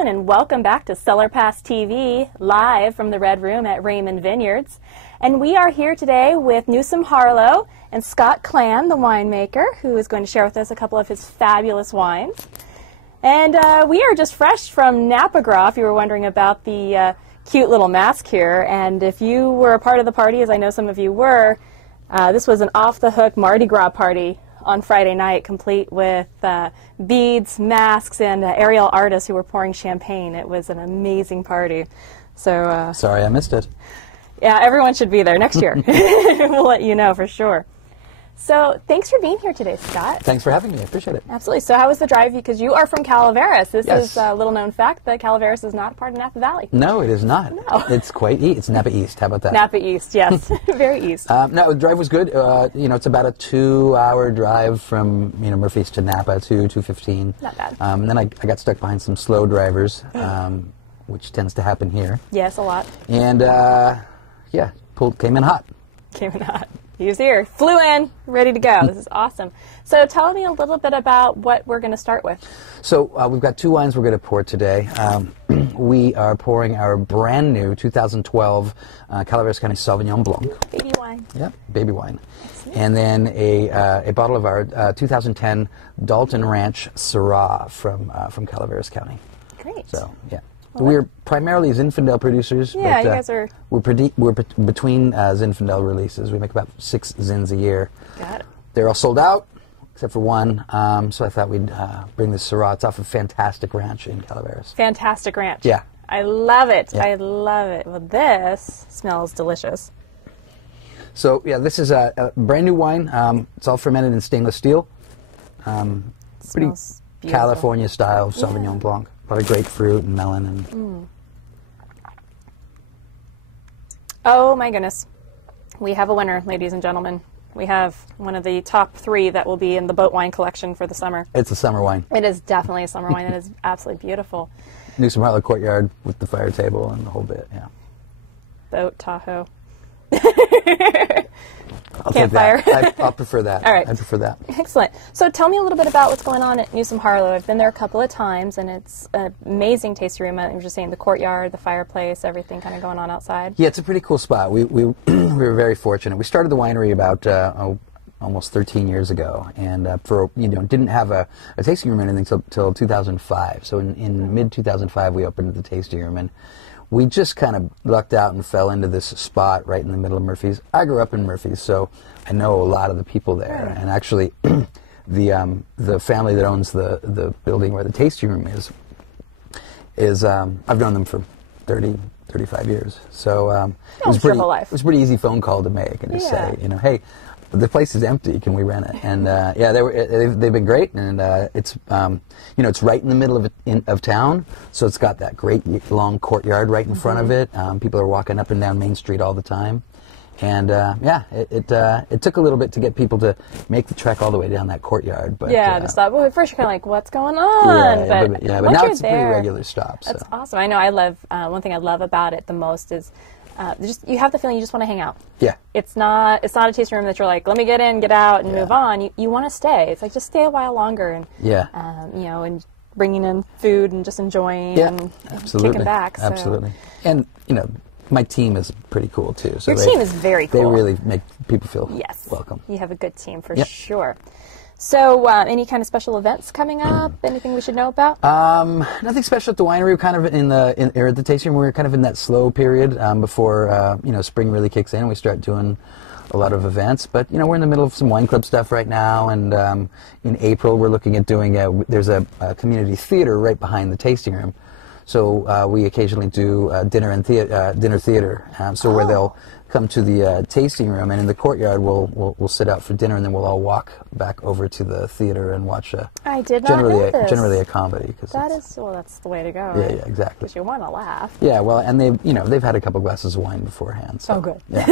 afternoon, and welcome back to Cellar Pass TV, live from the Red Room at Raymond Vineyards. And we are here today with Newsome-Harlow and Scott Klann, the winemaker, who is going to share with us a couple of his fabulous wines. And we are just fresh from Napa Gras, if you were wondering about the cute little mask here. And if you were a part of the party, as I know some of you were, this was an off-the-hook Mardi Gras party on Friday night, complete with beads, masks, and aerial artists who were pouring champagne. It was an amazing party. So sorry I missed it. Yeah, everyone should be there next year. We'll let you know for sure. So thanks for being here today, Scott. Thanks for having me. I appreciate it. Absolutely. So how was the drive? Because you are from Calaveras. This Yes. is a little-known fact that Calaveras is not part of Napa Valley. No, it is not. No. It's quite east. It's Napa East. How about that? Napa East, yes. Very east. No, the drive was good. It's about a 2-hour drive from Murphy's to Napa to 2:15. Not bad. And then I got stuck behind some slow drivers, which tends to happen here. Yes, a lot. And came in hot. Came in hot. He was here. Flew in, ready to go. This is awesome. So tell me a little bit about what we're going to start with. So we've got 2 wines we're going to pour today. We are pouring our brand new 2012 Calaveras County Sauvignon Blanc. Baby wine. Yep, baby wine. And then a bottle of our 2010 Dalton Ranch Syrah from Calaveras County. Great. So, yeah. Well, we're primarily Zinfandel producers. Yeah, but, you guys are... We're between Zinfandel releases. We make about 6 Zins a year. Got it. They're all sold out, except for one. So I thought we'd bring this Syrah. It's off a fantastic ranch in Calaveras. Fantastic ranch. Yeah. I love it. Yeah. I love it. Well, this smells delicious. So, yeah, this is a brand new wine. It's all fermented in stainless steel. Pretty Smells beautiful. California style Sauvignon Blanc. A lot of grapefruit and melon and. Oh my goodness. We have a winner, ladies and gentlemen. We have one of the top 3 that will be in the boat wine collection for the summer. It's a summer wine. It is definitely a summer wine. It is absolutely beautiful. Newsome-Harlow courtyard with the fire table and the whole bit, yeah. Boat, Tahoe. I'll Campfire. take that. I'll prefer that. All right. I prefer that. Excellent. So tell me a little bit about what's going on at Newsome-Harlow. I've been there a couple of times, and it's an amazing tasting room. I was just saying the courtyard, the fireplace, everything kind of going on outside. Yeah, it's a pretty cool spot. We were very fortunate. We started the winery about almost 13 years ago, and didn't have a tasting room or anything till 2005. So in mid-2005, we opened the tasting room, and we just kind of lucked out and fell into this spot right in the middle of Murphy's. I grew up in Murphy's, so I know a lot of the people there. Right. And actually, the family that owns the building where the tasting room is I've known them for 35 years. So it was life. It was a pretty easy phone call to make and just say, hey, the place is empty. Can we rent it? And they've been great, and it's it's right in the middle of town, so it's got that great long courtyard right in front of it. People are walking up and down Main Street all the time, and it took a little bit to get people to make the trek all the way down that courtyard. But just thought, well, at first you're kind of like, what's going on? But now it's a pretty regular stop. That's awesome. I know. I love one thing I love about it the most is. You have the feeling you just want to hang out. Yeah. It's not a tasting room that you're like, let me get in, get out, and move on. You want to stay. It's like, just stay a while longer and, and bringing in food and just enjoying and kicking back. So. Absolutely. And, my team is pretty cool, too. So Your team is very cool. They really make people feel welcome. You have a good team for sure. So, any kind of special events coming up? Anything we should know about? Nothing special at the winery. We're kind of at the tasting room. We're kind of in that slow period before spring really kicks in. We start doing a lot of events. But we're in the middle of some wine club stuff right now. And in April, we're looking at doing there's a community theater right behind the tasting room. So we occasionally do dinner theater. Where they'll come to the tasting room, and in the courtyard we'll sit out for dinner, and then we'll all walk back over to the theater and watch I did not know this. generally a comedy. That's the way to go. Yeah, right? yeah, exactly. Because you want to laugh. Yeah, well, and they've had a couple glasses of wine beforehand. So, oh, good. Yeah.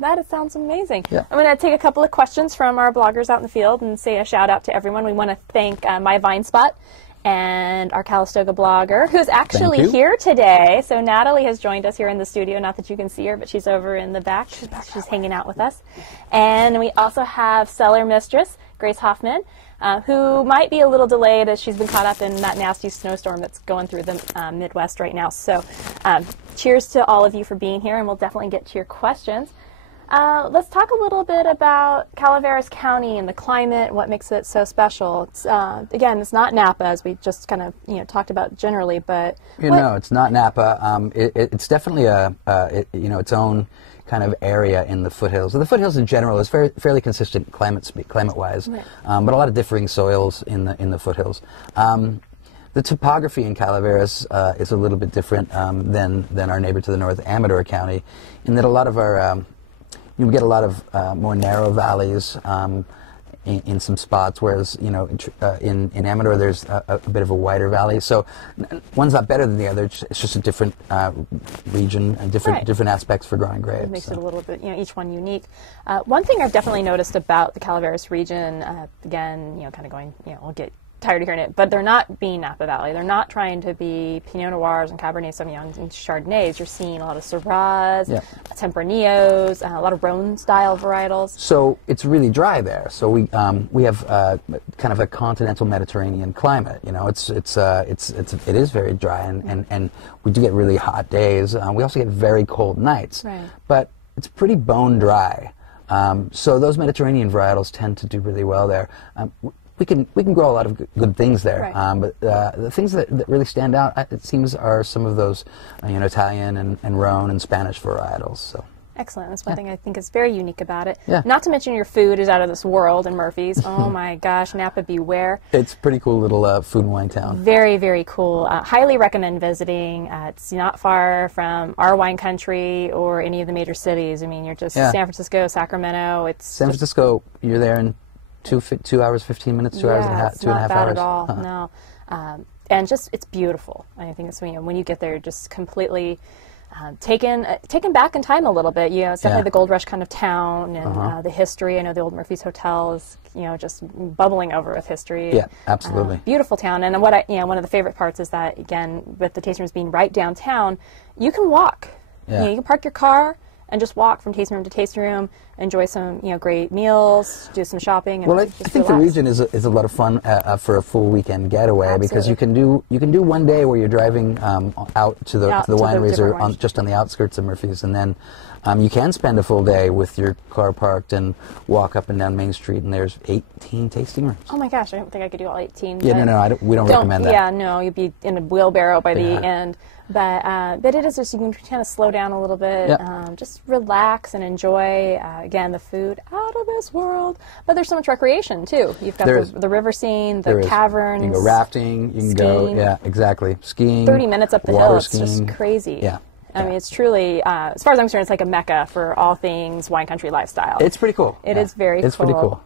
That sounds amazing. Yeah. I'm going to take a couple of questions from our bloggers out in the field and say a shout out to everyone. We want to thank My Vine Spot and our Calistoga blogger, who's actually here today. So Natalie has joined us here in the studio. Not that you can see her, but she's over in the back. She's hanging out with us. And we also have Cellar Mistress, Grace Hoffman. who might be a little delayed as she's been caught up in that nasty snowstorm that's going through the Midwest right now. So cheers to all of you for being here, and we'll definitely get to your questions. Let's talk a little bit about Calaveras County and the climate, what makes it so special. It's, again, it's not Napa, as we just kind of talked about generally, but no, it's not Napa. It's definitely its own kind of area in the foothills. So the foothills in general is fairly consistent climate-wise, right. But a lot of differing soils in the foothills. The topography in Calaveras is a little bit different than our neighbor to the north, Amador County, in that a lot of our we get a lot of more narrow valleys in some spots, whereas in Amador there's a bit of a wider valley. So one's not better than the other. It's just a different region and different aspects for growing grapes. It makes it a little bit, each one unique. One thing I've definitely noticed about the Calaveras region, again, kind of going, we'll get tired of hearing it, but they're not being Napa Valley. They're not trying to be Pinot Noirs and Cabernet Sauvignons and Chardonnays. You're seeing a lot of Syrahs, Tempranillos, a lot of Rhone-style varietals. So it's really dry there. So we have kind of a continental Mediterranean climate. It is very dry, and we do get really hot days. We also get very cold nights, right. But it's pretty bone dry. So those Mediterranean varietals tend to do really well there. We can grow a lot of good things there, right. But the things that really stand out, it seems, are some of those Italian and Rhone and Spanish varietals. So. Excellent. That's one thing I think is very unique about it. Yeah. Not to mention your food is out of this world in Murphy's. Oh my gosh, Napa beware. It's a pretty cool little food and wine town. Very, very cool. Highly recommend visiting. It's not far from our wine country or any of the major cities. I mean, you're just San Francisco, Sacramento. It's San Francisco, you're there in 2 hours, 15 minutes, 2 hours and a half, 2.5 hours. Not bad at all, no. And just, it's beautiful. I think it's, when you get there, you're just completely taken back in time a little bit. It's definitely the gold rush kind of town, and the history. I know the old Murphy's Hotel is, just bubbling over with history. Yeah, absolutely. Beautiful town. And what one of the favorite parts is that, again, with the tasting rooms being right downtown, you can walk. Yeah. You can park your car and just walk from tasting room to tasting room, enjoy some great meals, do some shopping. And well, I think the region is a lot of fun for a full weekend getaway. Absolutely. Because you can do one day where you're driving out to the wineries or just on the outskirts of Murphy's, and then you can spend a full day with your car parked and walk up and down Main Street, and there's 18 tasting rooms. Oh my gosh, I don't think I could do all 18. Yeah, no, we don't recommend that. Yeah, no, you'd be in a wheelbarrow by the end. But it is just, you can kind of slow down a little bit, just relax and enjoy, again, the food out of this world. But there's so much recreation, too. You've got the river scene, the caverns. You can go rafting, you can go, exactly, skiing. 30 minutes up the hill, it's just crazy. Yeah. I mean, it's truly, as far as I'm concerned, it's like a mecca for all things wine country lifestyle. It's pretty cool. It is very cool. It's pretty cool.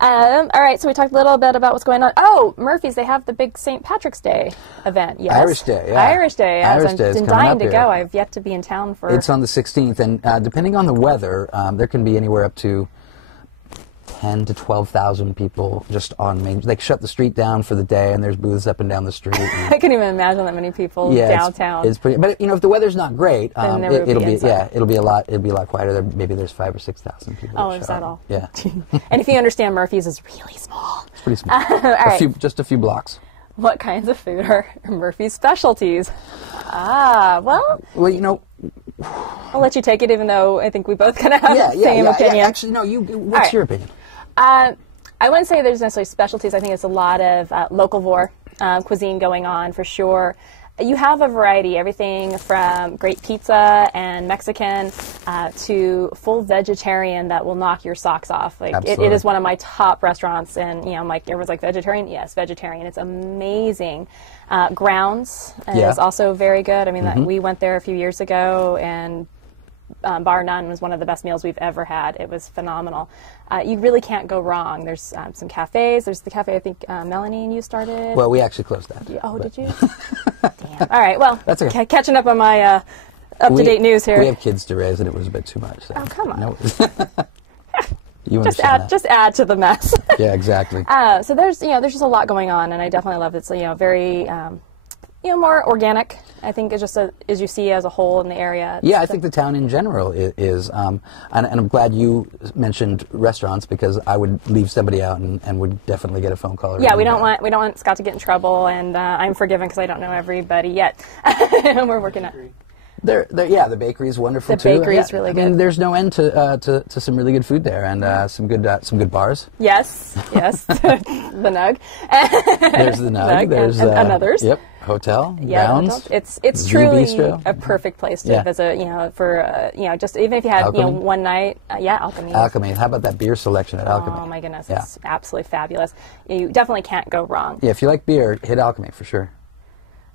All right, so we talked a little bit about what's going on. Oh, Murphy's, they have the big St. Patrick's Day event. Yes. Irish Day, yeah. Irish Day. Irish Day is I'm coming dying up to here. go. I've yet to be in town for... It's on the 16th, and depending on the weather, there can be anywhere up to 10 to 12,000 people just on Main. They shut the street down for the day, and there's booths up and down the street. I can't even imagine that many people downtown. It's pretty. But if the weather's not great, it'll be a lot quieter. Maybe there's 5,000 or 6,000 people. Oh, is that all? Yeah. And if you understand, Murphy's is really small. It's pretty small. All right. Just a few blocks. What kinds of food are Murphy's specialties? Well, I'll let you take it, even though I think we both kind of have the same opinion. Yeah. Actually, no. What's your opinion? I wouldn't say there's necessarily specialties. I think it's a lot of locavore cuisine going on for sure. You have a variety, everything from great pizza and Mexican to full vegetarian that will knock your socks off. Like it is one of my top restaurants, and I'm like, everyone's like, vegetarian? Yes, vegetarian. It's amazing. Grounds is also very good. I mean, we went there a few years ago, and bar none was one of the best meals we've ever had. It was phenomenal. You really can't go wrong. There's some cafes. There's the cafe I think Melanie and you started. Well, we actually closed that. Did you? Damn. All right. Well, that's okay. Catching up on my up-to-date news here. We have kids to raise, and it was a bit too much. So. Oh, come on. No. Just add to the mess. Yeah, exactly. So there's just a lot going on, and I definitely love it. It's very more organic. I think it's just as you see as a whole in the area. Yeah, I think the town in general is, and I'm glad you mentioned restaurants, because I would leave somebody out and would definitely get a phone call. Yeah, we don't want Scott to get in trouble, and I'm forgiven because I don't know everybody yet. We're working on. The bakery is wonderful too. The bakery is really good. I mean, there's no end to some really good food there, and some good bars. Yes, the Nug. There's the Nug. There's and others. Yep, hotel. Yeah, Grounds. it's truly a perfect place to visit. For just even if you had one night. Alchemy. Alchemy. How about that beer selection at Alchemy? Oh my goodness, it's absolutely fabulous. You definitely can't go wrong. Yeah, if you like beer, hit Alchemy for sure.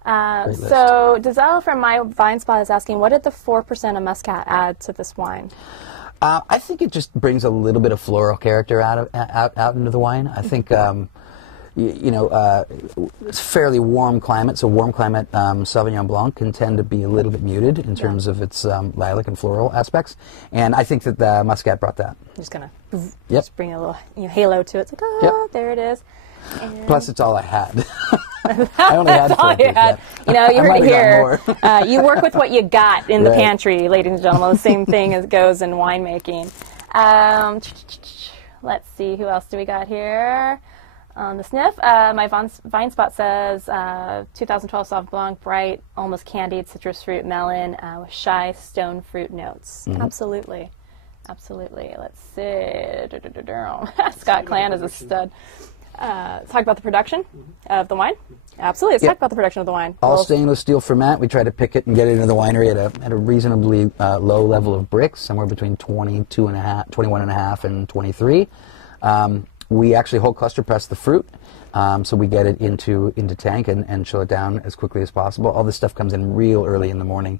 So Dizelle from My Vine Spot is asking, what did the 4% of Muscat add to this wine? I think it just brings a little bit of floral character out into the wine. I think it's fairly warm climate, so warm climate Sauvignon Blanc can tend to be a little bit muted in terms of its lilac and floral aspects, and I think that the Muscat brought that. I'm just gonna just bring a little halo to it. It's like, there it is. And plus, it's all I had. I only had all you had. You heard it here. You work with what you got in the pantry, ladies and gentlemen. The same thing as goes in winemaking. Let's see, who else do we got here on the sniff? My Vine Spot says 2012 Sauv Blanc, bright, almost candied citrus fruit melon with shy stone fruit notes. Absolutely. Let's see. Scott Klann is a stud. Talk about the production of the wine. Absolutely, let's talk about the production of the wine. All stainless steel ferment. We try to pick it and get it into the winery at a reasonably low level of bricks, somewhere between 21.5 and 23. We actually whole cluster press the fruit, so we get it into tank and chill it down as quickly as possible. All this stuff comes in real early in the morning.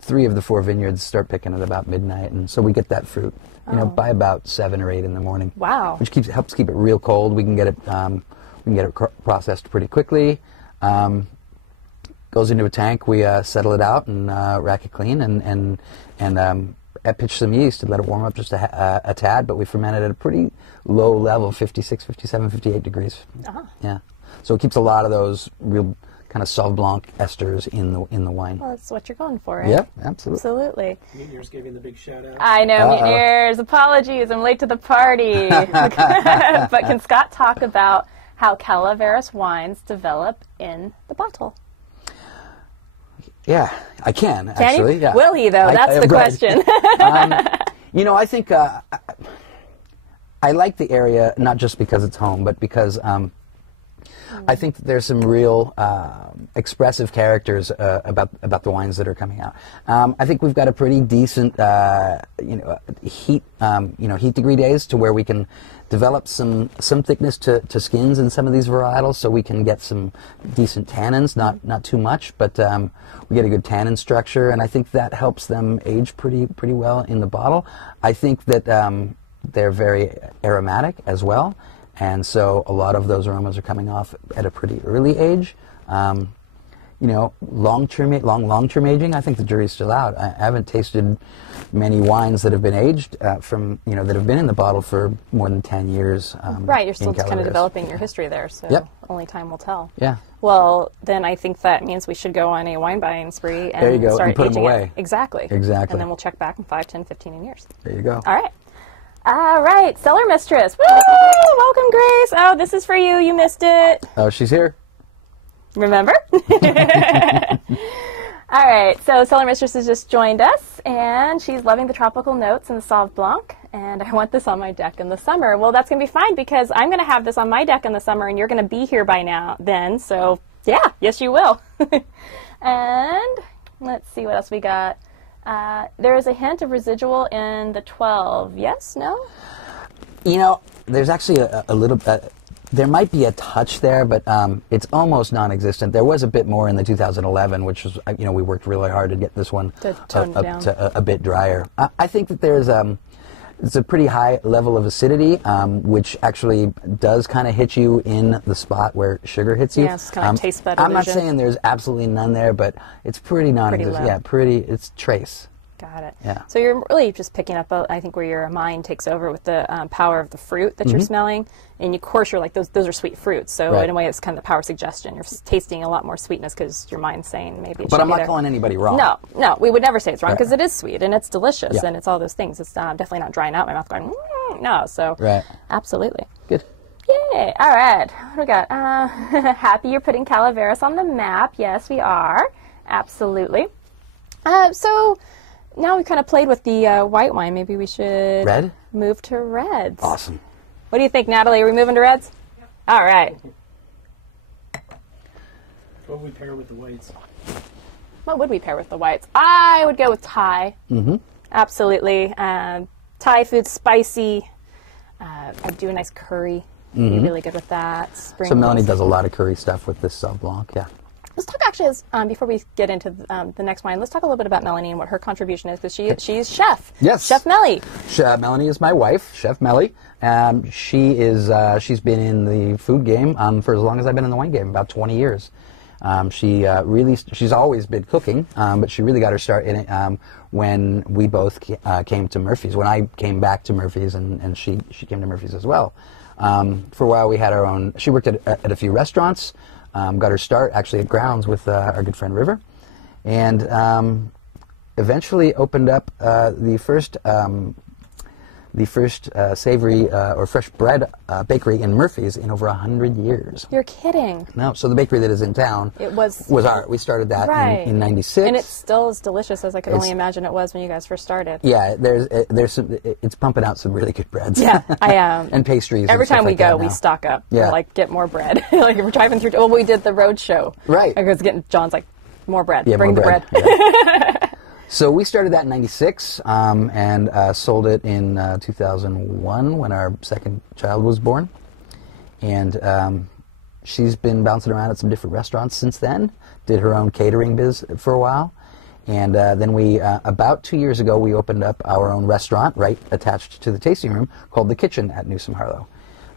3 of the 4 vineyards start picking at about midnight, and so we get that fruit by about 7 or 8 in the morning. Wow! Which helps keep it real cold. We can get it processed pretty quickly. Goes into a tank. We settle it out and rack it clean and pitch some yeast and let it warm up just a tad. But we ferment it at a pretty low level, 56, 57, 58 degrees. Yeah. So it keeps a lot of those real kind of Sauv Blanc esters in the wine. Well, that's what you're going for, right? Yeah, absolutely. Absolutely. Mutineers gave you the big shout out. I know, Mutineers. Apologies, I'm late to the party. But can Scott talk about how Calaveras wines develop in the bottle? Yeah, I can actually. Can he? Yeah. Will he, though? That's the question. I think I like the area not just because it's home, but because I think that there's some real expressive characters about the wines that are coming out. I think we've got a pretty decent heat degree days to where we can develop some thickness to skins in some of these varietals, so we can get some decent tannins, not too much, but we get a good tannin structure, and I think that helps them age pretty well in the bottle. I think that they're very aromatic as well. And so a lot of those aromas are coming off at a pretty early age. Long-term aging, I think the jury's still out. I haven't tasted many wines that have been aged that have been in the bottle for more than 10 years. Right, you're still kind of developing your history there, so only time will tell. Yeah. Well, then I think that means we should go on a wine buying spree and there you go. start and put aging them away. Exactly. And then we'll check back in 5, 10, 15 years. There you go. All right. All right, Cellar Mistress. Woo! Welcome, Grace. Oh, this is for you. You missed it. Oh, she's here. Remember? All right, so Cellar Mistress has just joined us, and she's loving the tropical notes in the Sauv Blanc, and I want this on my deck in the summer. Well, that's going to be fine, because I'm going to have this on my deck in the summer, and you're going to be here by then, so yeah, yes, you will. And let's see what else we got. There is a hint of residual in the 12. Yes? No? There's actually a little bit. There might be a touch there, but it's almost non-existent. There was a bit more in the 2011, which was, we worked really hard to get this one up to a bit drier. I think that there's it's a pretty high level of acidity, which actually does kind of hit you in the spot where sugar hits you. Yeah, it's kind of taste bud I'm not illusion. saying there's absolutely none there, but it's pretty non-existent. Pretty low. Yeah, it's trace. Got it. Yeah. So you're really just picking up, I think, where your mind takes over with the power of the fruit that you're smelling. And of course, you're like, those are sweet fruits. So in a way, it's kind of the power of suggestion. You're tasting a lot more sweetness because your mind's saying maybe it should But I'm be not there. calling anybody wrong. No, we would never say it's wrong because it is sweet and it's delicious Yeah. and it's all those things. It's definitely not drying out my mouth going, no. So absolutely. Good. Yay. All right. What do we got? Happy you're putting Calaveras on the map. Yes, we are. Absolutely. So now we've kind of played with the white wine. Maybe we should move to reds. Awesome. What do you think, Natalie? Are we moving to reds? Yep. All right. What would we pair with the whites? What would we pair with the whites? I would go with Thai. Absolutely. Thai food, spicy. I'd do a nice curry. Be really good with that. So Melanie does a lot of curry stuff with this Sauv Blanc, yeah. Let's talk actually, before we get into the next wine, let's talk a little bit about Melanie and what her contribution is, because she's chef. Yes. Chef Melly. Melanie is my wife, Chef Melly. She's been in the food game for as long as I've been in the wine game, about 20 years. She's always been cooking, but she really got her start in it when we both came to Murphy's. When I came back to Murphy's, and she came to Murphy's as well. For a while, we had our own. She worked at a few restaurants. Got her start actually at Grounds with our good friend River, and eventually opened up the first savory or fresh bread bakery in Murphy's in over 100 years. You're kidding. No, so the bakery that is in town was we started that in 96. And it's still as delicious as I could only imagine it was when you guys first started. Yeah, it's pumping out some really good breads. Yeah, and pastries. Every and stuff time we like go, that we now. stock up. Yeah. We're like, get more bread. Like if we're driving through, we did the road show. Right. Because John's like, more bread. Yeah, Bring more the bread. Yeah. So we started that in 96 and sold it in 2001 when our second child was born. And she's been bouncing around at some different restaurants since then, did her own catering biz for a while. And then we, about 2 years ago, we opened up our own restaurant right attached to the tasting room called The Kitchen at Newsome-Harlow.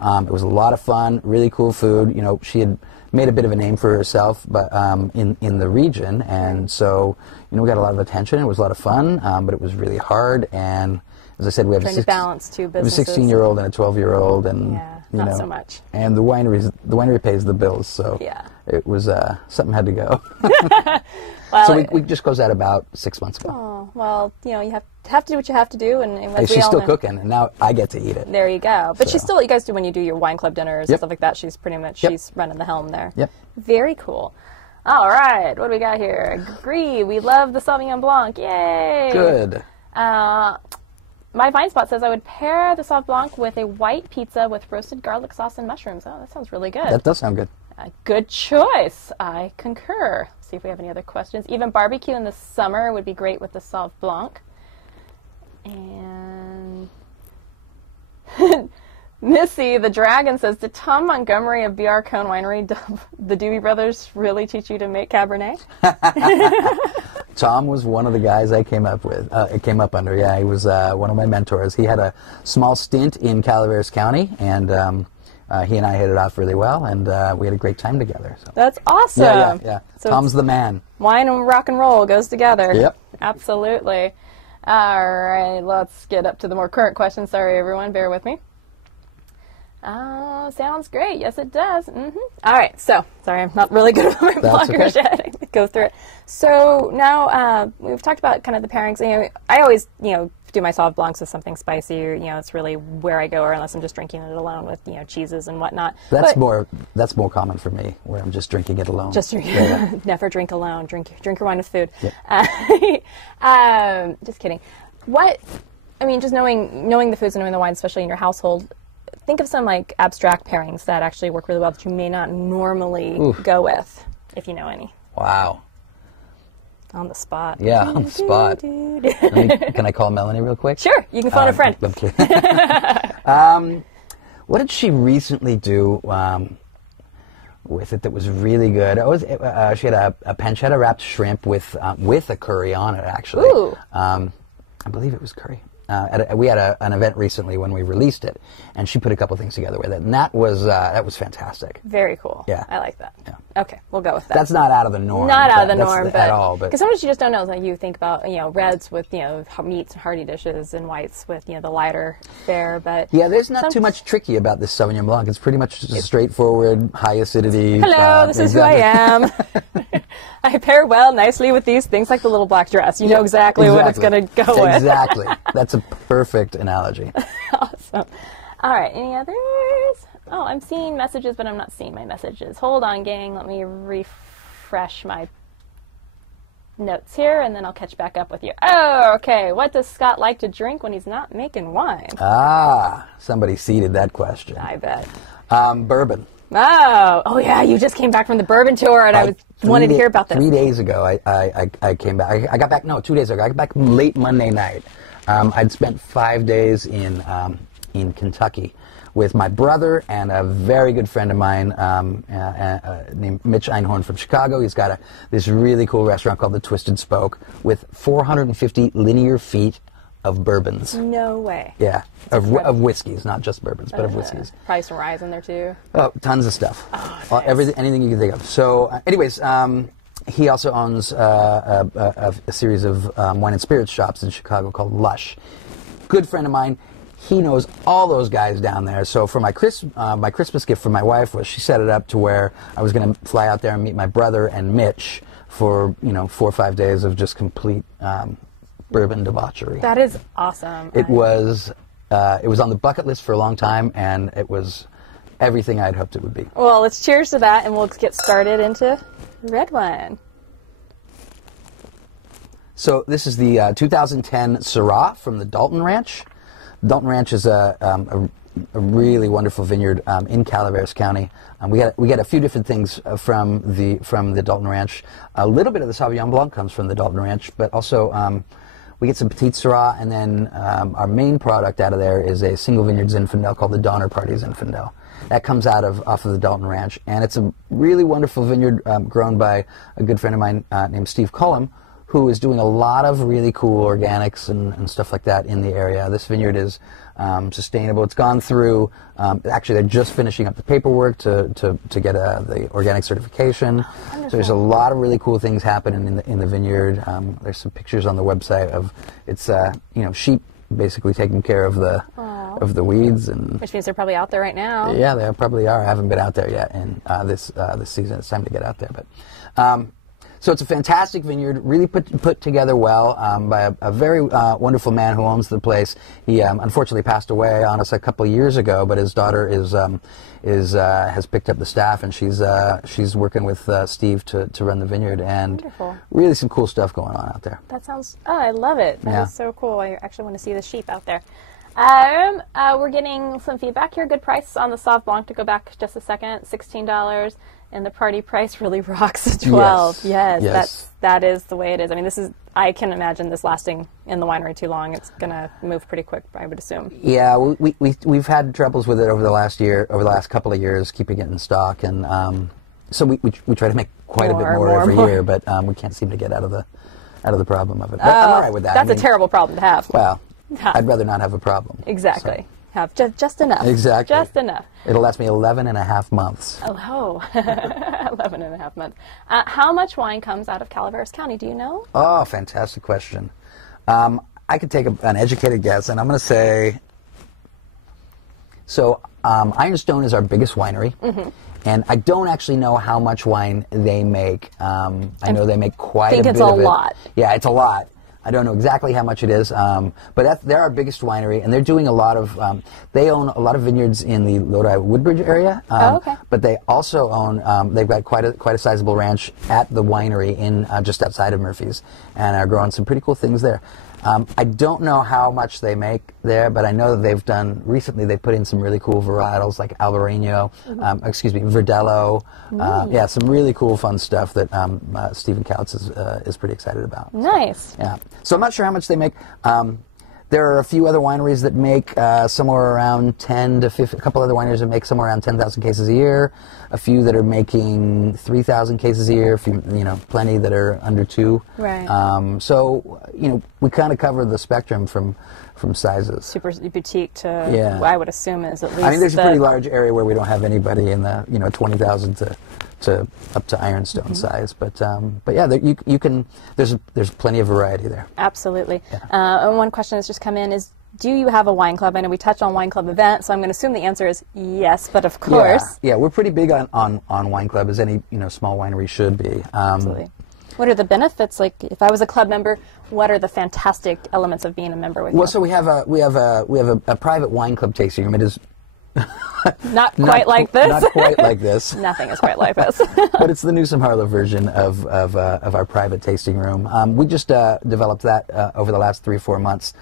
It was a lot of fun, really cool food. You know, she had made a bit of a name for herself, but in the region, and so we got a lot of attention. It was a lot of fun, but it was really hard. And as I said, we have trying to balance two businesses. A 16-year-old and a 12-year-old, and not so much. And the winery pays the bills, so it was something had to go. Well, so we just closed that about 6 months ago. Oh, well, you have to do what you have to do, and hey, she's still cooking, and now I get to eat it. There you go. But she's still, you guys do when you do your wine club dinners and stuff like that. She's pretty much she's running the helm there. Yep. Very cool. All right, what do we got here? Agree. We love the Sauvignon Blanc. Yay. Good. My Vine Spot says I would pair the Sauv Blanc with a white pizza with roasted garlic sauce and mushrooms. Oh, that sounds really good. That does sound good. Good choice. I concur. See if we have any other questions. Even barbecue in the summer would be great with the Sauv Blanc. And Missy the Dragon says, did Tom Montgomery of BR Cone Winery, the Doobie Brothers, really teach you to make Cabernet? Tom was one of the guys I came up with. Came up under. Yeah, he was one of my mentors. He had a small stint in Calaveras County, and he and I hit it off really well, and we had a great time together. So. That's awesome. Yeah. So Tom's the man. Wine and rock and roll goes together. Yep. Absolutely. All right, let's get up to the more current questions. Sorry, everyone. Bear with me. Sounds great. Yes, it does. All right. So, sorry, I'm not really good with my bloggers yet. Go through it. So now we've talked about kind of the pairings. I always, do my Sauv Blancs with something spicy. It's really where I go, or unless I'm just drinking it alone with cheeses and whatnot. That's more common for me, where I'm just drinking it alone. Just drinking. Never drink alone. Drink your wine with food. Yeah. Just kidding. Just knowing the foods and knowing the wine, especially in your household. Think of some abstract pairings that actually work really well that you may not normally go with, if you know any. Wow. On the spot. Yeah, on the spot. Can I call Melanie real quick? Sure, you can phone a friend. What did she recently do with it that was really good? She had a pancetta wrapped shrimp with a curry on it, actually. Ooh. I believe it was curry. We had an event recently when we released it, and she put a couple things together with it, and that was fantastic. Very cool. Yeah. I like that. Yeah. Okay, we'll go with that. That's not out of the norm. Not out of the norm, but at all. Because sometimes you just don't know. Like you think about reds with meats and hearty dishes, and whites with the lighter fare. But yeah, there's not too much tricky about this Sauvignon Blanc. It's pretty much just straightforward, high acidity. Hello, this is who I am. I pair well nicely with these things like the little black dress. You know exactly what it's going to go with. Exactly. That's a perfect analogy. Awesome. All right, any others? Oh, I'm seeing messages, but I'm not seeing my messages. Hold on, gang. Let me refresh my notes here, and then I'll catch back up with you. Oh, okay. What does Scott like to drink when he's not making wine? Ah, somebody seeded that question. I bet. Bourbon. Oh, yeah. You just came back from the bourbon tour, and I wanted to hear about this. 3 days ago, I came back. I got back. No, 2 days ago. I got back late Monday night. I'd spent 5 days in Kentucky with my brother and a very good friend of mine named Mitch Einhorn from Chicago. He's got this really cool restaurant called the Twisted Spoke with 450 linear feet of bourbons. No way. Yeah, of whiskeys, not just bourbons, but of whiskeys. Probably some rye in there too. Oh, tons of stuff. Oh, nice. Everything, anything you can think of. So, anyways, he also owns a series of wine and spirits shops in Chicago called Lush. Good friend of mine. He knows all those guys down there. So for my Christmas gift for my wife was she set it up to where I was going to fly out there and meet my brother and Mitch for 4 or 5 days of just complete bourbon debauchery. That is awesome. It was on the bucket list for a long time, and it was everything I'd hoped it would be. Well, let's cheers to that, and we'll get started into red wine. So this is the 2010 Syrah from the Dalton Ranch. Dalton Ranch is a really wonderful vineyard in Calaveras County. We got a few different things from the Dalton Ranch. A little bit of the Sauvignon Blanc comes from the Dalton Ranch, but also we get some Petite Syrah, and then our main product out of there is a single vineyard Zinfandel called the Donner Party Zinfandel. That comes off of the Dalton Ranch, and it's a really wonderful vineyard grown by a good friend of mine named Steve Cullum, who is doing a lot of really cool organics and stuff like that in the area. This vineyard is sustainable. It's gone through, actually they're just finishing up the paperwork to get the organic certification. Wonderful. So there's a lot of really cool things happening in the vineyard. There's some pictures on the website of sheep basically taking care of the weeds, and which means they're probably out there right now. Yeah, they probably are. I haven't been out there yet in this season. It's time to get out there, but. So it's a fantastic vineyard, really put together well by a very wonderful man who owns the place. He unfortunately passed away on us a couple of years ago, but his daughter has picked up the staff, and she's working with Steve to run the vineyard, and Wonderful. Really some cool stuff going on out there. That sounds. Oh, I love it. That is so cool. I actually want to see the sheep out there. We're getting some feedback here. Good price on the Sauv Blanc, to go back just a second, $16. And the party price really rocks at $12. Yes. That is the way it is. I mean, I can imagine this lasting in the winery too long. It's going to move pretty quick, I would assume. Yeah, we've had troubles with it over the last couple of years, keeping it in stock, and so we try to make quite a bit more every year, but we can't seem to get out of the problem of it. But I'm all right with that. That's a terrible problem to have. Well, I'd rather not have a problem. Exactly. So. Have just enough. Exactly. Just enough. It'll last me 11 and a half months. Oh, 11 and a half months. How much wine comes out of Calaveras County? Do you know? Oh, fantastic question. I could take an educated guess, and I'm going to say, so Ironstone is our biggest winery, and I don't actually know how much wine they make. I know they make quite a bit of it. I think it's a lot. Yeah, it's a lot. I don't know exactly how much it is, but they're our biggest winery, and they're doing a lot of. They own a lot of vineyards in the Lodi-Woodbridge area. Okay. But they also own. They've got quite a sizable ranch at the winery in just outside of Murphy's, and are growing some pretty cool things there. I don't know how much they make there, but I know that they've done recently. They put in some really cool varietals like Albarino, Verdelho. Yeah, some really cool, fun stuff that Stephen Kautz is pretty excited about. Nice. Yeah. So I'm not sure how much they make. There are a few other wineries that make somewhere around 10 to 15. A couple other wineries that make somewhere around 10,000 cases a year. A few that are making 3,000 cases a year. A few, plenty that are under 2. Right. So we kind of cover the spectrum from sizes. Super boutique to I would assume is at least. I mean, there's a pretty large area where we don't have anybody in the 20,000 to to ironstone size. But yeah, you can. There's plenty of variety there. Absolutely. Yeah. And one question that's just come in is, do you have a wine club? I know we touched on wine club events, so I'm going to assume the answer is yes, but of course. Yeah, we're pretty big on wine club, as any small winery should be. Absolutely. What are the benefits? Like, if I was a club member, what are the fantastic elements of being a member with you? Well, so we have a private wine club tasting room. It is not quite like this. Not quite like this. Nothing is quite like this. But it's the Newsome-Harlow version of our private tasting room. We just developed that over the last 3 or 4 months.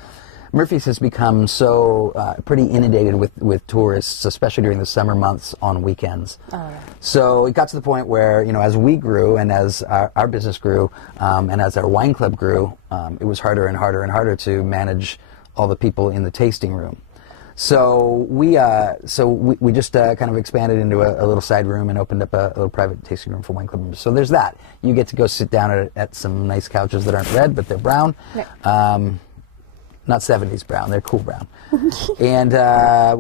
Murphy's has become so pretty inundated with tourists, especially during the summer months on weekends. Oh, yeah. So it got to the point where, as we grew and as our business grew and as our wine club grew, it was harder and harder and harder to manage all the people in the tasting room. So we just kind of expanded into a little side room and opened up a little private tasting room for wine club members. So there's that. You get to go sit down at some nice couches that aren't red, but they're brown. Yeah. Not 70s brown, they're cool brown. And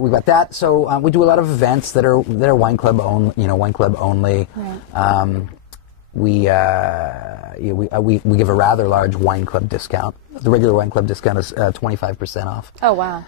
we've got that. So we do a lot of events that are wine club only. Right. We give a rather large wine club discount. The regular wine club discount is 25% off. Oh, wow.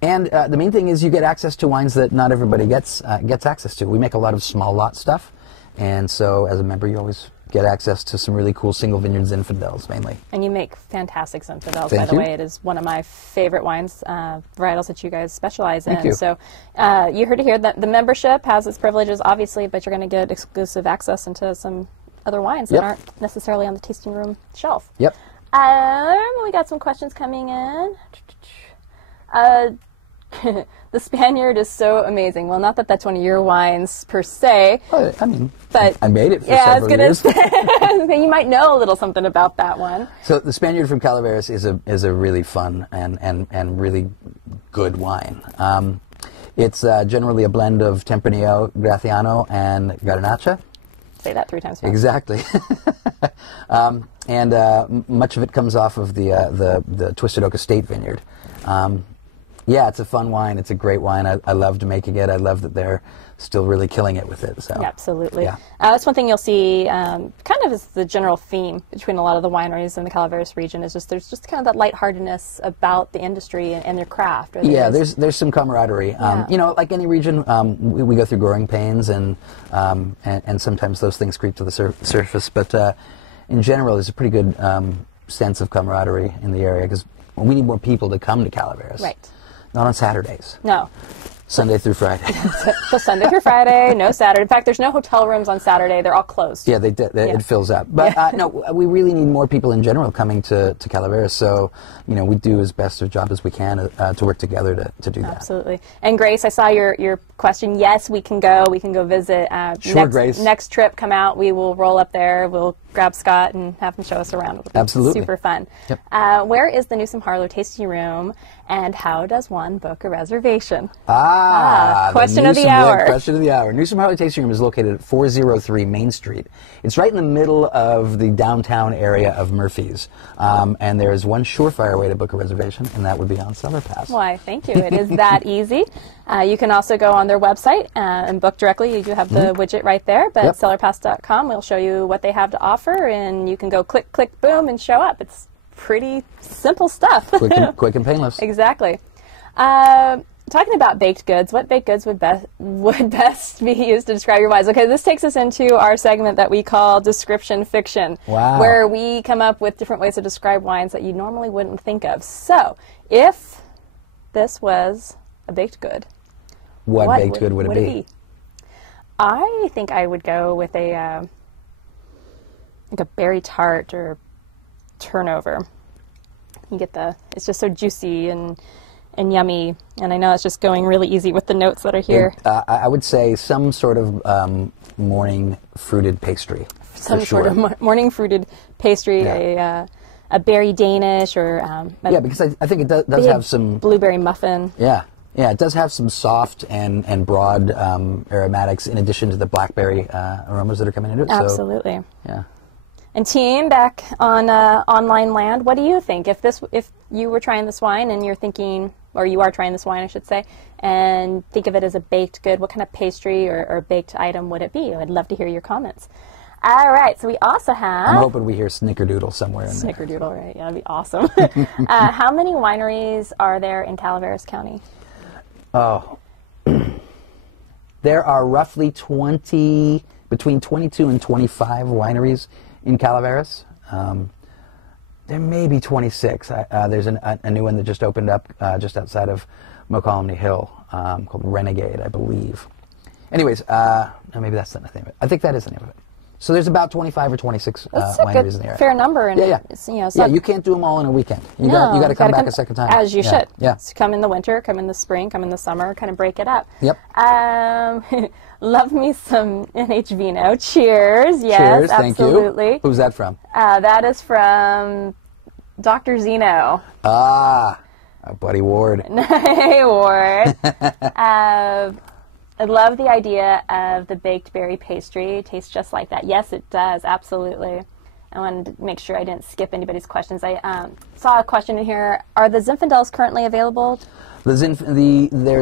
And the main thing is you get access to wines that not everybody gets access to. We make a lot of small lot stuff, and so as a member you always get access to some really cool single vineyard Zinfandels mainly. And you make fantastic Zinfandels, by the way. It is one of my favorite wines, varietals that you guys specialize in. Thank you. So you heard it here that the membership has its privileges, obviously, but you're going to get exclusive access into some other wines that aren't necessarily on the tasting room shelf. Yep. We got some questions coming in. The Spaniard is so amazing. Well, not that that's one of your wines per se. Well, I mean, but I made it for several years. You might know a little something about that one. So the Spaniard from Calaveras is a really fun and really good wine. It's generally a blend of Tempranillo, Graciano, and Garnacha. Say that 3 times fast. Exactly. And much of it comes off of the Twisted Oak Estate vineyard. Yeah, it's a fun wine. It's a great wine. I loved making it. I love that they're still really killing it with it. So yeah, absolutely. Yeah. That's one thing you'll see kind of is the general theme between a lot of the wineries in the Calaveras region is just there's just kind of that lightheartedness about the industry and their craft. Yeah, there's some camaraderie. Yeah. Like any region, we go through growing pains and sometimes those things creep to the surface. But in general, there's a pretty good sense of camaraderie in the area because we need more people to come to Calaveras. Right. Not on Saturdays. No. Sunday through Friday. So Sunday through Friday, no Saturday. In fact, there's no hotel rooms on Saturday. They're all closed. Yeah, it fills up. But no, we really need more people in general coming to Calaveras. So, we do as best a job as we can to work together to do that. Absolutely. And Grace, I saw your question. Yes, we can go. We can go visit. Sure, Grace. Next trip, come out. We will roll up there. We'll grab Scott and have him show us around. Absolutely. Super fun. Yep. Where is the Newsome-Harlow tasting room, and how does one book a reservation? Question of the hour. Question of the hour. Newsome-Harlow tasting room is located at 403 Main Street. It's right in the middle of the downtown area of Murphy's, and there is one surefire way to book a reservation, and that would be on Cellar Pass. Why, thank you. It is that easy. You can also go on their website and book directly. You do have the widget right there, but cellarpass.com will show you what they have to offer, and you can go click, click, boom, and show up. It's pretty simple stuff. Quick and painless. Exactly. Talking about baked goods, what baked goods would best be used to describe your wines? Okay, this takes us into our segment that we call Description Fiction, where we come up with different ways to describe wines that you normally wouldn't think of. So, if this was a baked good, what baked good would it be? I think I would go with a berry tart or turnover. You get it's just so juicy and yummy, and I know it's just going really easy with the notes that are here. I would say some sort of morning fruited pastry. Some sort of morning fruited pastry, a berry Danish, or because I think it does have some blueberry muffin. Yeah, it does have some soft and broad aromatics in addition to the blackberry aromas that are coming into it. Absolutely. So, yeah. And team, back on online land, what do you think? If you were trying this wine and you're thinking, or you are trying this wine, I should say, and think of it as a baked good, what kind of pastry or baked item would it be? I'd love to hear your comments. All right, so we also have... I'm hoping we hear Snickerdoodle somewhere in there. Snickerdoodle, right? Yeah, that'd be awesome. How many wineries are there in Calaveras County? Oh, there are roughly between 22 and 25 wineries in Calaveras. There may be 26. There's a new one that just opened up just outside of Mokelumne Hill called Renegade, I believe. Anyways, no, maybe that's not the name of it. I think that is the name of it. So there's about 25 or 26 wineries in the area. Fair number. And yeah. You can't do them all in a weekend. You got to come back a second time. As you should. Yeah. So come in the winter, come in the spring, come in the summer, kind of break it up. Yep. Love me some NH Vino. Cheers. Yes, cheers, absolutely. Thank you. Who's that from? That is from Dr. Zeno. Ah, our buddy Ward. Hey, Ward. I love the idea of the baked berry pastry. It tastes just like that. Yes, it does. Absolutely. I wanted to make sure I didn't skip anybody's questions. I saw a question in here. Are the Zinfandels currently available? There's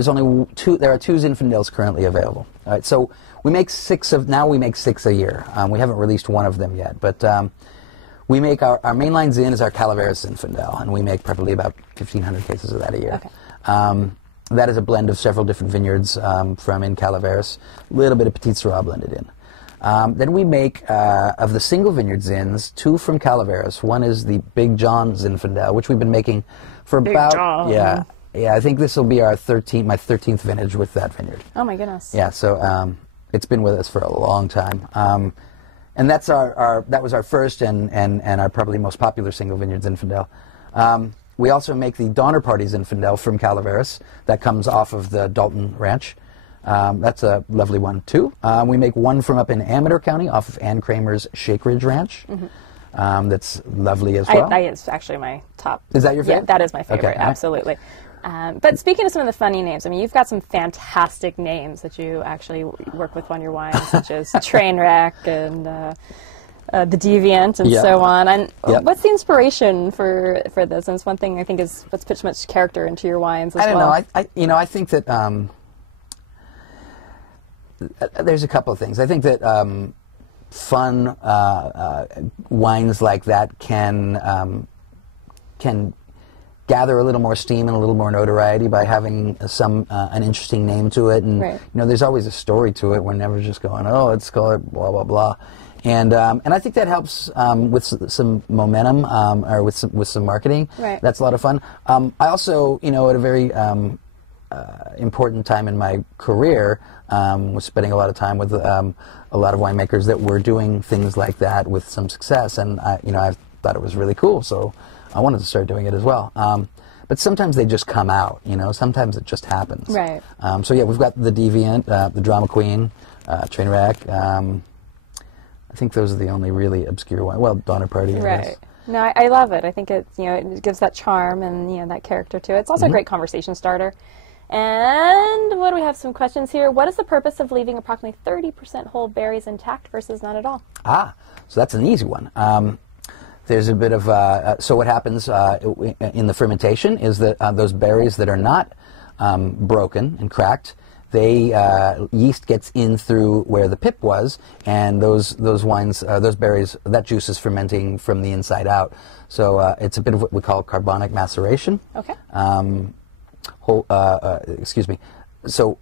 only two. There are 2 Zinfandels currently available. All right, so we make 6 a year. We haven't released one of them yet, but we make our mainline Zin is our Calaveras Zinfandel, and we make probably about 1,500 cases of that a year. Okay. That is a blend of several different vineyards from in Calaveras, a little bit of Petit Syrah blended in. Then we make, of the single vineyard Zins, 2 from Calaveras. One is the Big John Zinfandel, which we've been making for Big about... John. Yeah, I think this will be my 13th vintage with that vineyard. Oh my goodness. Yeah, so it's been with us for a long time. And that's that was our first and our probably most popular single vineyard Zinfandel. We also make the Donner Party Zinfandel from Calaveras. That comes off of the Dalton Ranch. That's a lovely one, too. We make one from up in Amador County off of Ann Kramer's Shake Ridge Ranch. Mm-hmm. That's lovely as well. It's actually my top. Is that your favorite? Yeah, that is my favorite, okay. Absolutely. But speaking of some of the funny names, I mean, you've got some fantastic names that you actually work with on your wines, such as Trainwreck and... the Deviant and so on. And what's the inspiration for this? And it's one thing I think is what's put much character into your wines as well. I don't know. I think that there's a couple of things. I think that fun wines like that can gather a little more steam and a little more notoriety by having an interesting name to it. And there's always a story to it. We're never just going, oh, let's call it blah blah blah. And I think that helps with some momentum or with some marketing. Right. That's a lot of fun. I also, at a very important time in my career, was spending a lot of time with a lot of winemakers that were doing things like that with some success, and I thought it was really cool. So I wanted to start doing it as well. But sometimes they just come out. Sometimes it just happens. Right. So yeah, we've got the Deviant, the Drama Queen, Trainwreck. I think those are the only really obscure ones. Well, Donner Party, I guess. No, I love it. I think it gives that charm and that character to it. It's also a great conversation starter. And what do we have? Some questions here. What is the purpose of leaving approximately 30% whole berries intact versus not at all? So that's an easy one. There's a bit of so what happens in the fermentation is that those berries that are not broken and cracked, yeast gets in through where the pip was, and those wines, those berries, that juice is fermenting from the inside out. So it's a bit of what we call carbonic maceration. Okay. Excuse me. So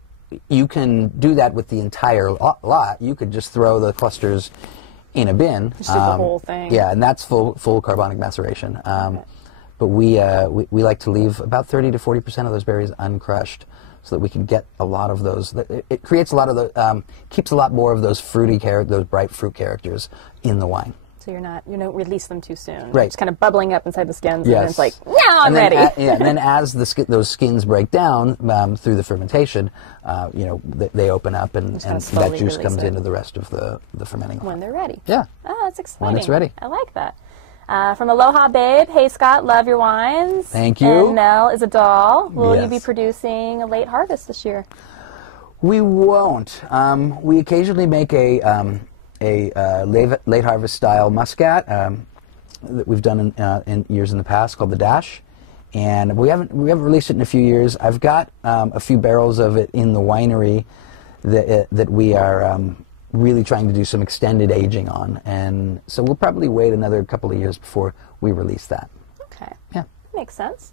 you can do that with the entire lot. You could just throw the clusters in a bin. Just do the whole thing. Yeah, and that's full carbonic maceration. But we like to leave about 30 to 40% of those berries uncrushed, so that we can get a lot of those. It creates a lot of the, keeps a lot more of those fruity those bright fruit characters in the wine. So you don't release them too soon. Right. It's kind of bubbling up inside the skins, yes. and it's like, now I'm ready. And then as those skins break down through the fermentation, they open up, and that juice comes into the rest of the fermenting wine. When they're ready. Yeah. Oh, that's exciting. When it's ready. I like that. From Aloha Babe, hey Scott, love your wines. Thank you. And Mel is a doll. Will you Yes. be producing a late harvest this year? We won't. We occasionally make a late harvest style muscat that we've done in years in the past called the Dash, and we haven't released it in a few years. I've got a few barrels of it in the winery that we are really trying to do some extended aging on, and so we'll probably wait another couple of years before we release that. Okay. Yeah. Makes sense.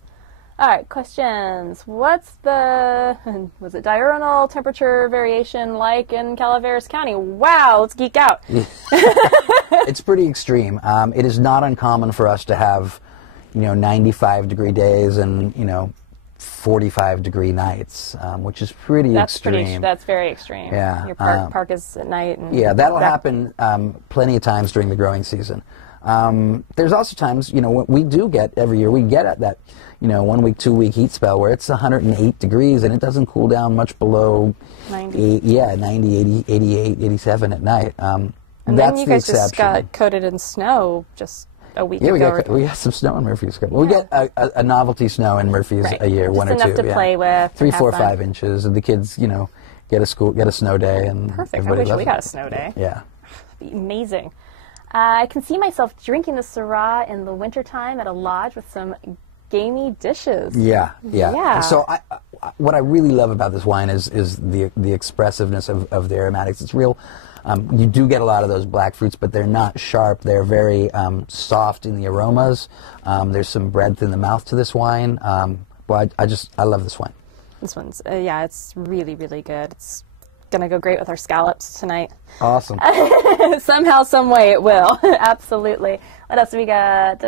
All right, questions. What's the, was it diurnal temperature variation like in Calaveras County? Wow, let's geek out. It's pretty extreme. It is not uncommon for us to have, 95-degree days and, 45-degree nights, which is pretty extreme. That's very extreme. Yeah. Your park is at night. And yeah, that'll happen plenty of times during the growing season. There's also times, we do get every year, we get at that, 1 week, 2 week heat spell where it's 108 degrees and it doesn't cool down much below 90, 90 80, 88, 87 at night. And that's then you the guys just exception. got coated in snow just a week ago. We got some snow in Murphy's. We get a novelty snow in Murphy's a year, just 1 or 2. enough to play with. 3, 4, have fun. 5 inches, and the kids, get a snow day, and Perfect. I everybody wish loves we it. got a snow day. Yeah. It'd be amazing. I can see myself drinking the Syrah in the wintertime at a lodge with some gamey dishes. Yeah. So what I really love about this wine is the expressiveness of the aromatics. It's real. You do get a lot of those black fruits, but they're not sharp. They're very soft in the aromas. There's some breadth in the mouth to this wine. I love this wine. This one's, it's really, really good. It's going to go great with our scallops tonight. Awesome. Somehow, some way it will. Absolutely. What else do we got?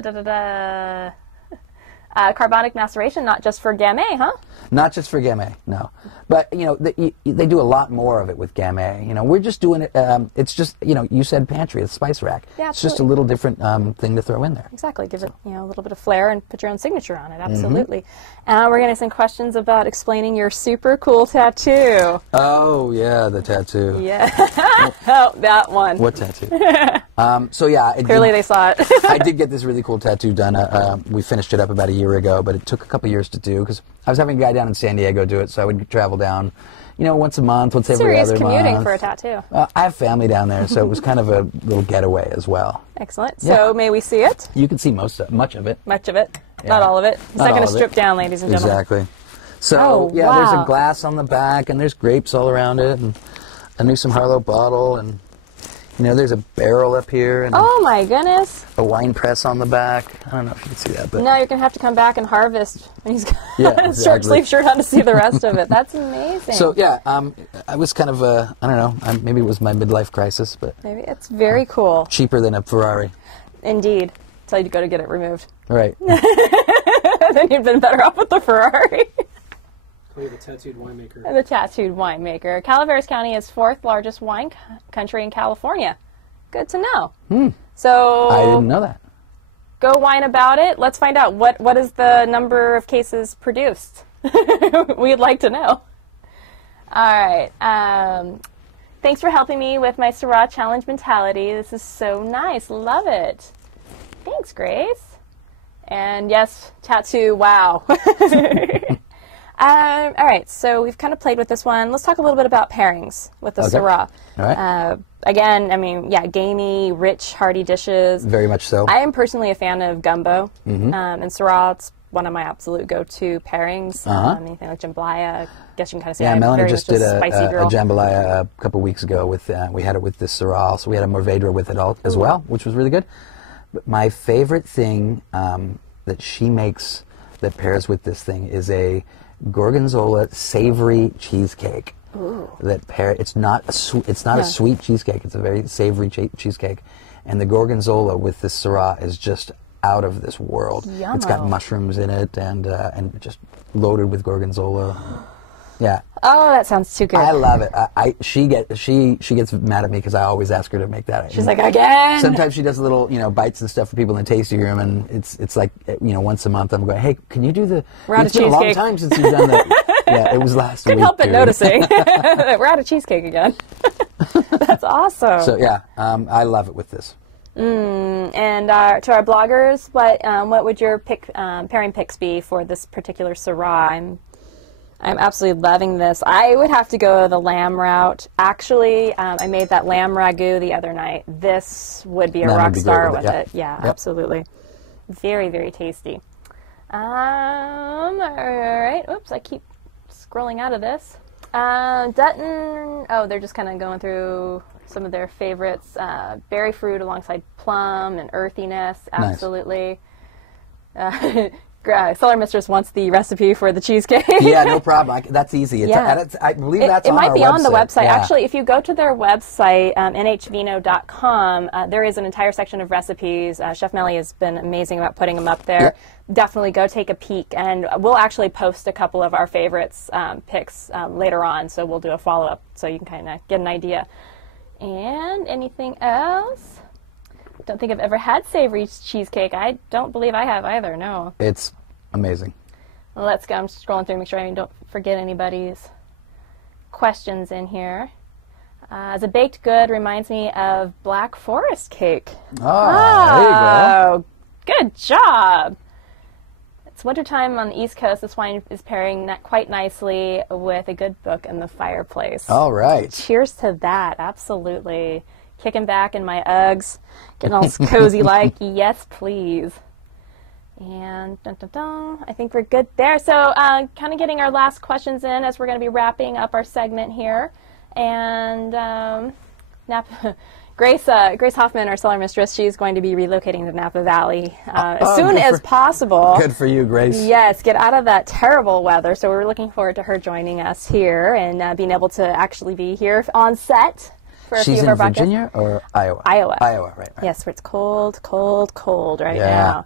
Carbonic maceration, not just for Gamay, huh? Not just for Gamay, no. But, they do a lot more of it with Gamay. We're just doing it, it's just, you said pantry, it's spice rack. Yeah, it's just a little different thing to throw in there. Exactly. Give it, a little bit of flair and put your own signature on it. Absolutely. And we're getting some questions about explaining your super cool tattoo. Oh, yeah, the tattoo. Yeah. Oh, that one. What tattoo? Clearly they saw it. I did get this really cool tattoo done. We finished it up about a year ago, but it took a couple years to do because I was having a guy down in San Diego do it, so I would travel down, once a month, once every other month. Serious commuting for a tattoo. I have family down there, so it was kind of a little getaway as well. Excellent. Yeah. So may we see it? You can see much of it. Much of it. Yeah. Not all of it. It's not going to strip down, ladies and gentlemen. Exactly. So, there's wow. a glass on the back, and there's grapes all around it, and a Newsome-Harlow bottle, and there's a barrel up here, and Oh my goodness. a wine press on the back. I don't know if you can see that, but No, you're going to have to come back and harvest when he's got Yeah, his short exactly. sleeve shirt on to see the rest of it. That's amazing. So I was kind of I don't know, maybe it was my midlife crisis, but Maybe it's very cool. cheaper than a Ferrari. Indeed. Until you go to get it removed. Right. Then you've been better off with the Ferrari. Call you the tattooed winemaker. The tattooed winemaker. Calaveras County is 4th largest wine country in California. Good to know. So I didn't know that. go wine about it. Let's find out what is the number of cases produced. We'd like to know. All right. Thanks for helping me with my Syrah challenge mentality. This is so nice. Love it. Thanks, Grace. And yes, tattoo. Wow. All right, so we've kind of played with this one. Let's talk a little bit about pairings with the Syrah. All right. Again, gamey, rich, hearty dishes. Very much so. I am personally a fan of gumbo, and Syrah, it's one of my absolute go-to pairings. Anything like jambalaya, I guess you can kind of say I'm Melanie very just much did a spicy girl. a jambalaya a couple weeks ago with, we had it with this Syrah, so we had a Mourvedre with it as well, which was really good. But my favorite thing that she makes that pairs with this thing is a gorgonzola savory cheesecake. Ooh. It's not a sweet cheesecake. It's a very savory cheesecake, and the gorgonzola with this Syrah is just out of this world. Yummo. It's got mushrooms in it and just loaded with gorgonzola. Yeah. Oh, that sounds too good. I love it. She gets mad at me because I always ask her to make that. She's like, again? Sometimes she does little, bites and stuff for people in the tasting room, and it's like, once a month I'm going, hey, can you do the? We're out it's of been a long cheesecake. time since you've done that. Yeah, it was last week. Couldn't help but dude. noticing. We're out of cheesecake again. That's awesome. So yeah, I love it with this. And to our bloggers, what would your pairing picks be for this particular Syrah? I'm absolutely loving this. I would have to go the lamb route. Actually, I made that lamb ragu the other night. This would be a Lamb rock would be star great with with it, it. Yeah, Yep. absolutely. Very, very tasty. All right. Oops, I keep scrolling out of this. Dutton, oh, they're just kind of going through some of their favorites. Berry fruit alongside plum and earthiness, absolutely. Nice. Cellar Mistress wants the recipe for the cheesecake. Yeah, no problem. That's easy. I believe that's on our website. It might be on the website. Yeah. Actually, if you go to their website, nhvino.com, there is an entire section of recipes. Chef Melly has been amazing about putting them up there. Yep. Definitely go take a peek, and we'll actually post a couple of our favorites picks later on, so we'll do a follow-up so you can kind of get an idea. And anything else? Don't think I've ever had savory cheesecake. I don't believe I have either, no. It's amazing. Well, let's go. I'm just scrolling through, make sure I don't forget anybody's questions in here. As a baked good, reminds me of Black Forest cake. Oh, there you go. Good job. It's wintertime on the East Coast. This wine is pairing quite nicely with a good book in the fireplace. All right. Cheers to that. Absolutely. Kicking back in my Uggs, getting all cozy like, yes, please. And dun, dun, dun, I think we're good there. So kind of getting our last questions in as we're going to be wrapping up our segment here. And Grace Hoffman, our cellar mistress, she's going to be relocating to Napa Valley as soon as possible. Good for you, Grace. Yes, get out of that terrible weather. So we're looking forward to her joining us here and being able to actually be here on set. She's in Virginia or Iowa? Iowa, right. Yes, where it's cold right now.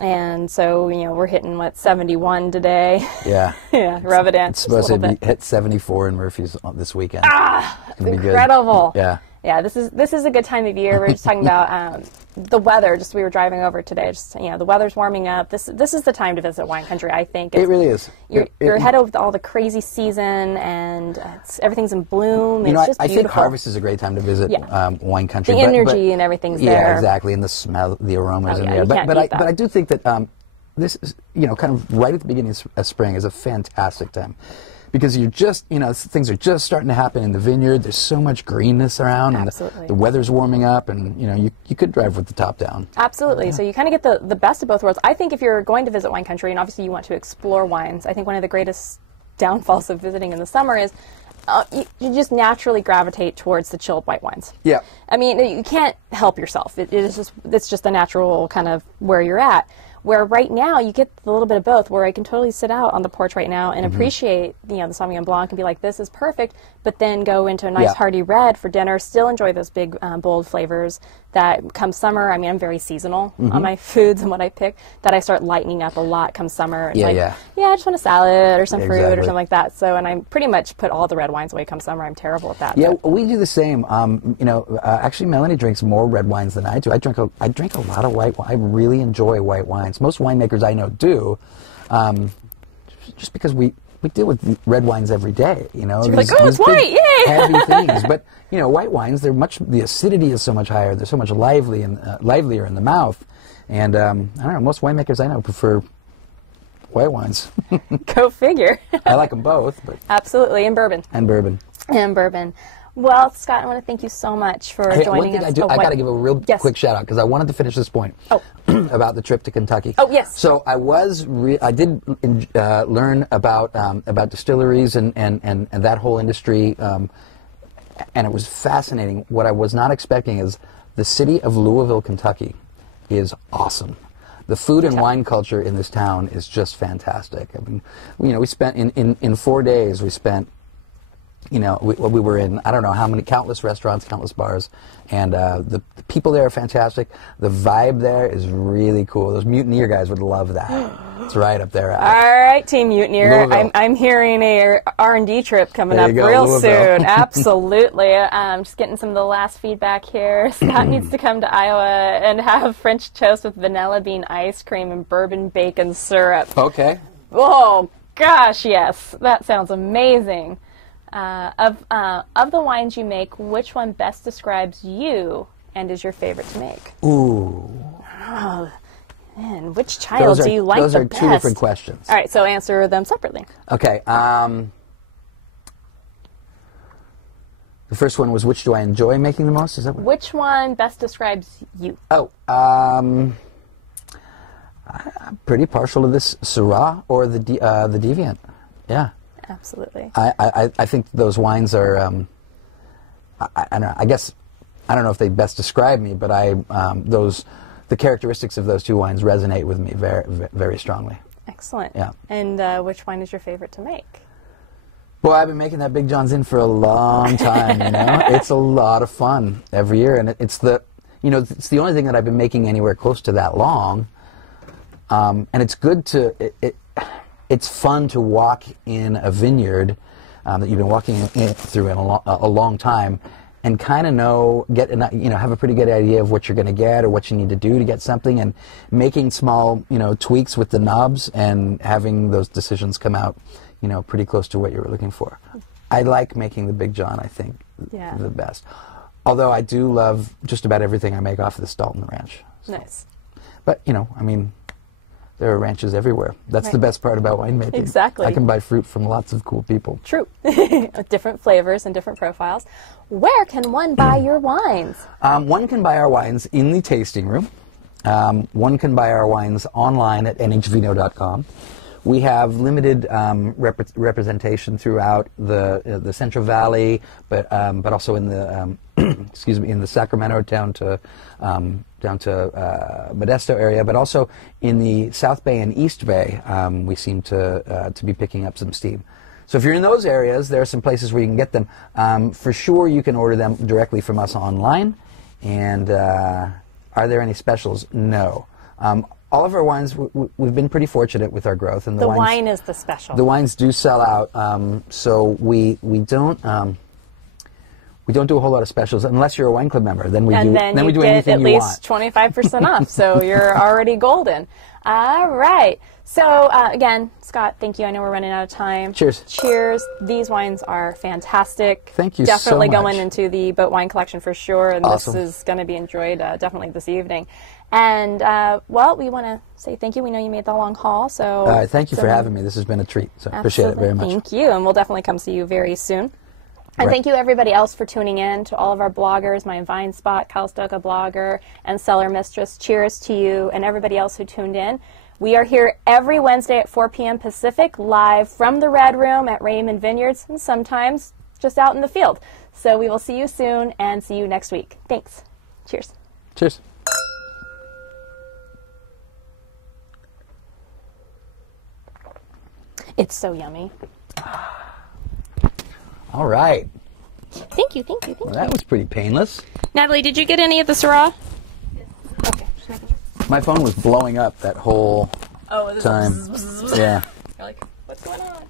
And so, we're hitting, 71 today? Yeah. Yeah, rub it in. It's supposed to hit 74 in Murphy's this weekend. It's incredible. Good. Yeah. Yeah, this is a good time of year. We're just talking about the weather. We were driving over today. The weather's warming up. This is the time to visit wine country. I think it really is. You're ahead of all the crazy season, and everything's in bloom. It's just I beautiful. think harvest is a great time to visit wine country. The energy and everything's there. Yeah, exactly, and the smell, the aromas in there. But I do think that this is kind of right at the beginning of spring is a fantastic time. Because you're just, things are just starting to happen in the vineyard. There's so much greenness around, and the weather's warming up, and you could drive with the top down. Absolutely. Yeah. So you kind of get the best of both worlds. I think if you're going to visit wine country, and obviously you want to explore wines, I think one of the greatest downfalls of visiting in the summer is you just naturally gravitate towards the chilled white wines. Yeah. I mean, you can't help yourself. It's just a natural kind of where you're at. Where right now you get a little bit of both, where I can totally sit out on the porch right now and appreciate the Sauvignon Blanc and be like, this is perfect, but then go into a nice hearty red for dinner, still enjoy those big bold flavors that come summer. I mean, I'm very seasonal on my foods and what I pick, that I start lightening up a lot come summer. It's I just want a salad or some fruit or something like that. So, and I pretty much put all the red wines away come summer. I'm terrible at that. Yeah, we do the same. Actually, Melanie drinks more red wines than I do. I drink a lot of white wine. I really enjoy white wines. Most winemakers I know do, just because we deal with red wines every day. So you're like, oh, it's white, yay! Heavy things, but white wines, the acidity is so much higher. They're so much livelier in the mouth, and I don't know. Most winemakers I know prefer white wines. Go figure. I like them both, but absolutely, and bourbon. Well, Scott, I want to thank you so much for joining us. I got to give a real quick shout out because I wanted to finish this point about the trip to Kentucky. Oh, yes. So I did learn about distilleries and that whole industry, and it was fascinating. What I was not expecting is the city of Louisville, Kentucky, is awesome. The food and wine culture in this town is just fantastic. I mean, we spent in 4 days. We spent. We were in, I don't know how many, countless restaurants, countless bars, and the people there are fantastic. The vibe there is really cool. Those Mutineer guys would love that. It's right up there. All right, Team Mutineer. I'm hearing a R&D trip coming up real soon. Absolutely. Just getting some of the last feedback here. Scott needs to come to Iowa and have French toast with vanilla bean ice cream and bourbon bacon syrup. Okay. Oh, gosh, yes. That sounds amazing. Of the wines you make, which one best describes you and is your favorite to make? Ooh. Oh, man, which child do you like the best? Those are two different questions. All right, so answer them separately. Okay. The first one was, which do I enjoy making the most? Is that what? Which one best describes you? Oh, I'm pretty partial to this Syrah or the Deviant. Yeah. Absolutely. I think those wines are, I don't know, I guess, I don't know if they best describe me, but the characteristics of those two wines resonate with me very, very strongly. Excellent. Yeah. And which wine is your favorite to make? Well, I've been making that Big John's Inn for a long time, you know. It's a lot of fun every year, and it's the only thing that I've been making anywhere close to that long. And it's good to, it's fun to walk in a vineyard that you've been walking through in a long time, and kind of have a pretty good idea of what you're going to get or what you need to do to get something, and making small, tweaks with the knobs and having those decisions come out, pretty close to what you were looking for. I like making the Big John, I think, the best. Although I do love just about everything I make off of the Stalton Ranch. So. Nice. But, there are ranches everywhere. That's the best part about winemaking. Exactly. I can buy fruit from lots of cool people. True. Different flavors and different profiles. Where can one buy your wines? One can buy our wines in the tasting room. One can buy our wines online at nhvino.com. We have limited representation throughout the Central Valley, but also in the in the Sacramento down to Modesto area, but also in the South Bay and East Bay. We seem to be picking up some steam. So if you're in those areas, there are some places where you can get them. For sure, you can order them directly from us online. And are there any specials? No. All of our wines, we've been pretty fortunate with our growth, and the wines, wine is the special. The wines do sell out, so we don't do a whole lot of specials unless you're a wine club member. Then we do anything you want. At least 25% off, so you're already golden. All right. So again, Scott, thank you. I know we're running out of time. Cheers. Cheers. These wines are fantastic. Thank you Definitely so much. going into the boat wine collection for sure, and Awesome. This is going to be enjoyed definitely this evening. And we want to say thank you. We know you made the long haul, so thank you for having me. This has been a treat. So appreciate it very much. Thank you, and we'll definitely come see you very soon. And thank you everybody else for tuning in, to all of our bloggers, my Vine Spot, Calistoga blogger, and Cellar Mistress. Cheers to you and everybody else who tuned in. We are here every Wednesday at 4 p.m. Pacific, live from the Red Room at Raymond Vineyards, and sometimes just out in the field. So we will see you soon, and see you next week. Thanks. Cheers. Cheers. It's so yummy. All right. Thank you. Well, that was pretty painless. Natalie, did you get any of the Syrah? Okay. My phone was blowing up that whole time. Yeah. You're like, what's going on?